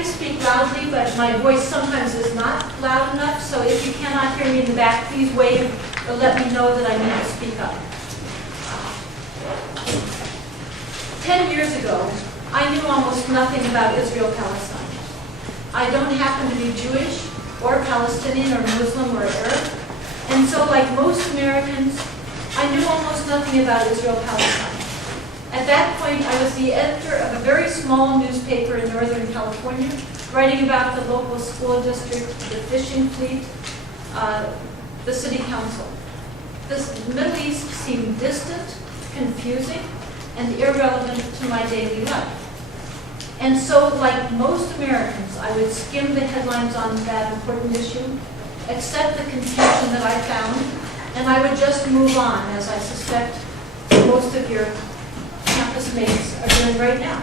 to speak loudly, but my voice sometimes is not loud enough, so if you cannot hear me in the back, please wave or let me know that I need to speak up. 10 years ago, I knew almost nothing about Israel-Palestine. I don't happen to be Jewish or Palestinian or Muslim or Arab, and so like most Americans, I knew almost nothing about Israel-Palestine. At that point, I was the editor of a very small newspaper in Northern California, writing about the local school district, the fishing fleet, the city council. This Middle East seemed distant, confusing, and irrelevant to my daily life. And so, like most Americans, I would skim the headlines on that important issue, accept the confusion that I found, and I would just move on, as I suspect most of your campus mates are doing right now.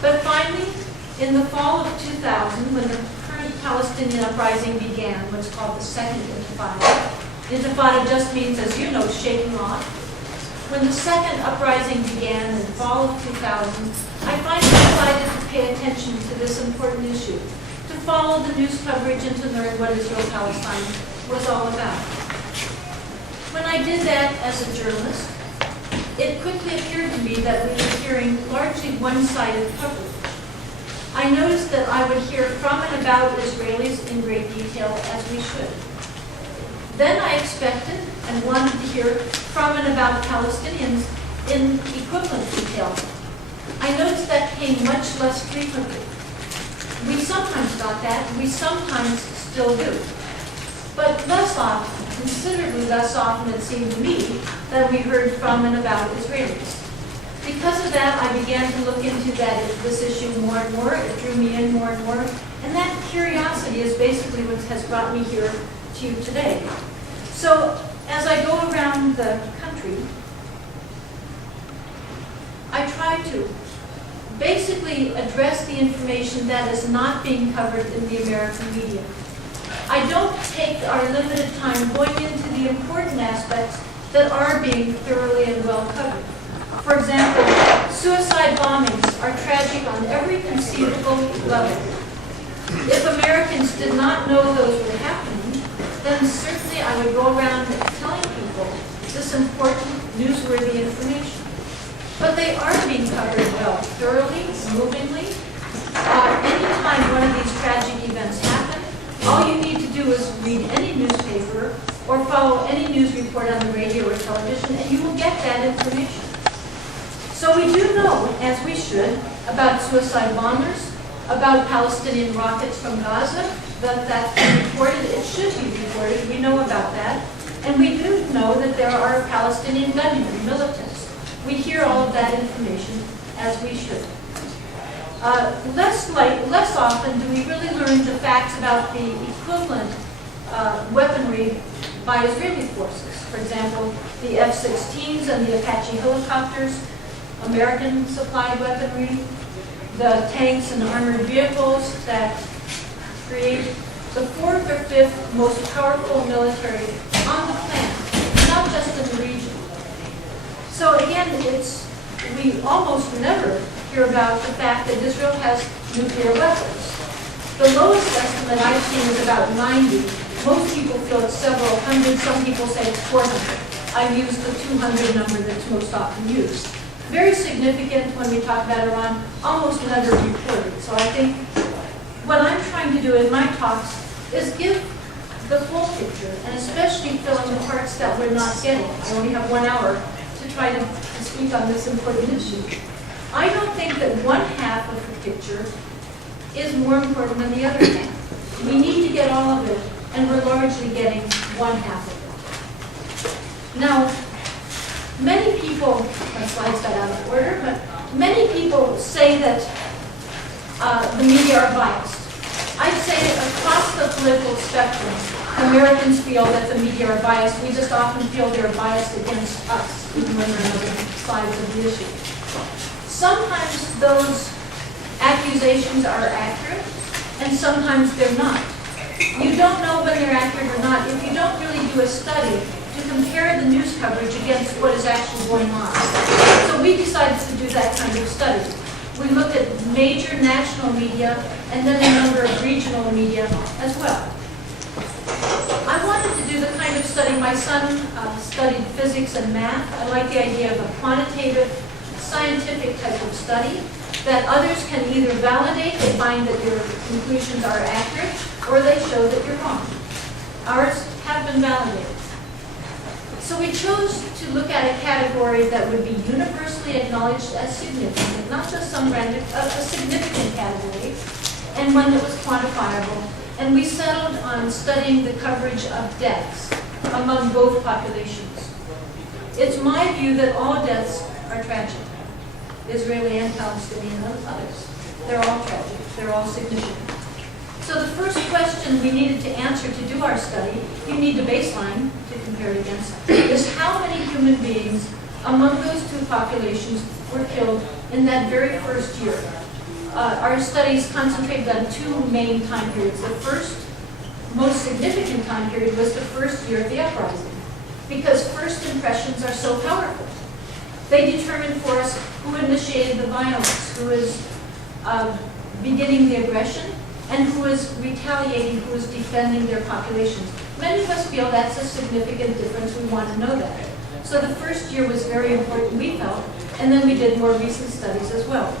But finally, in the fall of 2000, when the current Palestinian uprising began, what's called the Second Intifada. Intifada just means, as you know, shaking off. When the second uprising began in the fall of 2000, I finally decided to pay attention to this important issue, to follow the news coverage and to learn what Israel-Palestine was all about. When I did that as a journalist, it quickly appeared to me that we were hearing largely one-sided coverage. I noticed that I would hear from and about Israelis in great detail, as we should. Then I expected and wanted to hear from and about Palestinians in equivalent detail. I noticed that came much less frequently. We sometimes got that, and we sometimes still do. But less often, considerably less often it seemed to me, that we heard from and about Israelis. Because of that, I began to look into this issue more and more. It drew me in more and more. And that curiosity is basically what has brought me here to you today. So as I go around the country, I try to basically address the information that is not being covered in the American media. I don't take our limited time going into the important aspects that are being thoroughly and well covered. For example, suicide bombings are tragic on every conceivable level. If Americans did not know those were happening, then certainly I would go around telling people this important, newsworthy information. But they are being covered well, thoroughly, movingly. Anytime one of these tragic events happen, all you need to do is read any newspaper or follow any news report on the radio or television, and you will get that information. So we do know, as we should, about suicide bombers, about Palestinian rockets from Gaza, that's been reported. It should be reported. We know about that. And we do know that there are Palestinian gunmen, militants. We hear all of that information, as we should. Less often do we really learn the facts about the equivalent weaponry by Israeli forces. For example, the F-16s and the Apache helicopters, American supplied weaponry, the tanks and armored vehicles that create the fourth or fifth most powerful military on the planet, not just in the region. So again, we almost never hear about the fact that Israel has nuclear weapons. The lowest estimate I've seen is about 90. Most people feel it's several hundred. Some people say it's 400. I've used the 200 number that's most often used. Very significant when we talk about Iran, almost never reported. So I think what I'm trying to do in my talks is give the full picture, and especially fill in the parts that we're not getting. I only have 1 hour to try to speak on this important issue. I don't think that one half of the picture is more important than the other half. We need to get all of it, and we're largely getting one half of it. Now, many people, my slides got out of order, but many people say that the media are biased. I'd say across the political spectrum, Americans feel that the media are biased. We just often feel they're biased against us, even when they're on other sides of the issue. Sometimes those accusations are accurate, and sometimes they're not. You don't know when they're accurate or not if you don't really do a study to compare the news coverage against what is actually going on. So we decided to do that kind of study. We looked at major national media and then a number of regional media as well. I wanted to do the kind of study, my son studied physics and math. I like the idea of a quantitative, scientific type of study that others can either validate, they find that your conclusions are accurate, or they show that you're wrong. Ours have been validated. So we chose to look at a category that would be universally acknowledged as significant, not just some random, a significant category, and one that was quantifiable. And we settled on studying the coverage of deaths among both populations. It's my view that all deaths are tragic, Israeli and Palestinian and others. They're all tragic, they're all significant. So the first question we needed to answer to do our study, you need a baseline to compare it against, is how many human beings among those two populations were killed in that very first year. Our studies concentrated on two main time periods. The first, most significant time period was the first year of the uprising, because first impressions are so powerful. They determine for us who initiated the violence, who is beginning the aggression, and who is retaliating, who is defending their populations. Many of us feel that's a significant difference. We want to know that. So the first year was very important, we felt, and then we did more recent studies as well.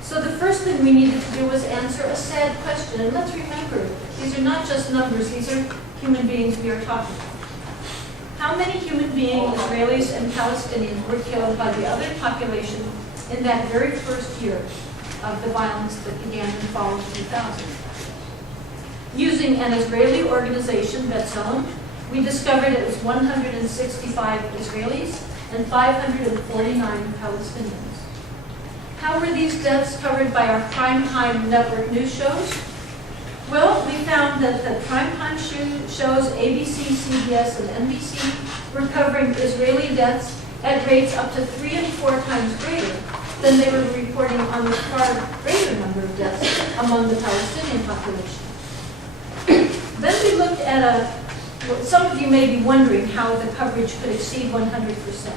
So the first thing we needed to do was answer a sad question. And let's remember, these are not just numbers, these are human beings we are talking about. How many human beings, Israelis and Palestinians, were killed by the other population in that very first year of the violence that began in the fall of 2000? Using an Israeli organization, B'Tselem, we discovered it was 165 Israelis and 549 Palestinians. How were these deaths covered by our primetime network news shows? Well, we found that the primetime shows, ABC, CBS, and NBC, were covering Israeli deaths at rates up to 3 and 4 times greater than they were reporting on the far greater number of deaths among the Palestinian population. Then we looked at some of you may be wondering how the coverage could exceed 100%.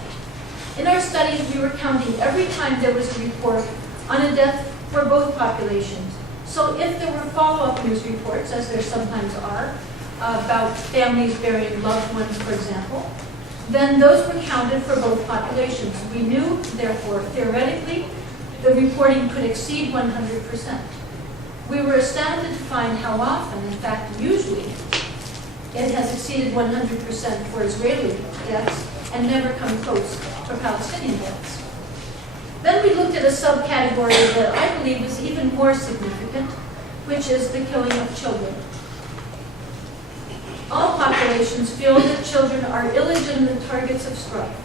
In our studies, we were counting every time there was a report on a death for both populations. So if there were follow-up news reports, as there sometimes are, about families burying loved ones, for example, then those were counted for both populations. We knew, therefore, theoretically, the reporting could exceed 100%. We were astounded to find how often, in fact, usually, it has exceeded 100% for Israeli deaths and never come close for Palestinian deaths. Then we looked at a subcategory that I believe is even more significant, which is the killing of children. All populations feel that children are illegitimate targets of strife.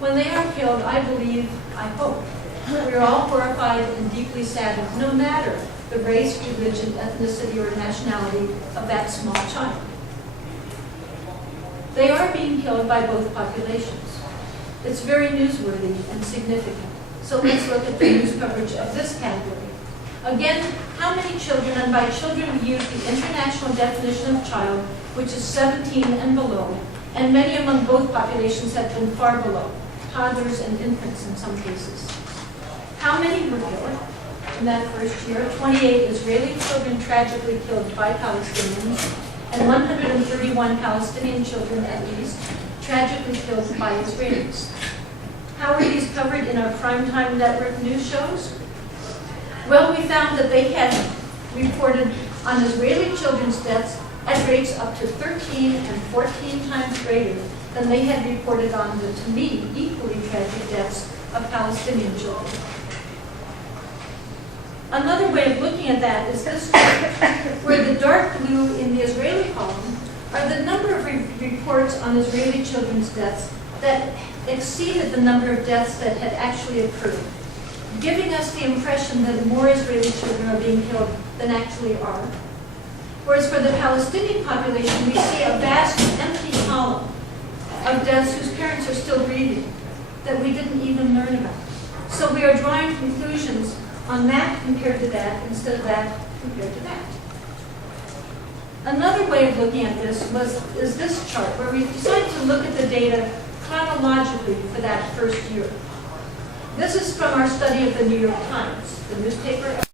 When they are killed, I believe, I hope, we're all horrified and deeply saddened, no matter the race, religion, ethnicity, or nationality of that small child. They are being killed by both populations. It's very newsworthy and significant. So let's look at the news coverage of this category. Again, how many children, and by children we use the international definition of child, which is 17 and below, and many among both populations have been far below, toddlers and infants in some cases. How many were killed in that first year? 28 Israeli children tragically killed by Palestinians, and 131 Palestinian children, at least, tragically killed by Israelis. How were these covered in our primetime network news shows? Well, we found that they had reported on Israeli children's deaths at rates up to 13 and 14 times greater than they had reported on the, to me, equally tragic deaths of Palestinian children. Another way of looking at that is this chart, where the dark blue in the Israeli column are the number of reports on Israeli children's deaths that exceeded the number of deaths that had actually occurred, giving us the impression that more Israeli children are being killed than actually are. Whereas for the Palestinian population, we see a vast empty column of deaths whose parents are still breathing, that we didn't even learn about. So we are drawing conclusions on that compared to that, instead of that compared to that. Another way of looking at this is this chart, where we decided to look at the data chronologically for that first year. This is from our study of the New York Times, the newspaper.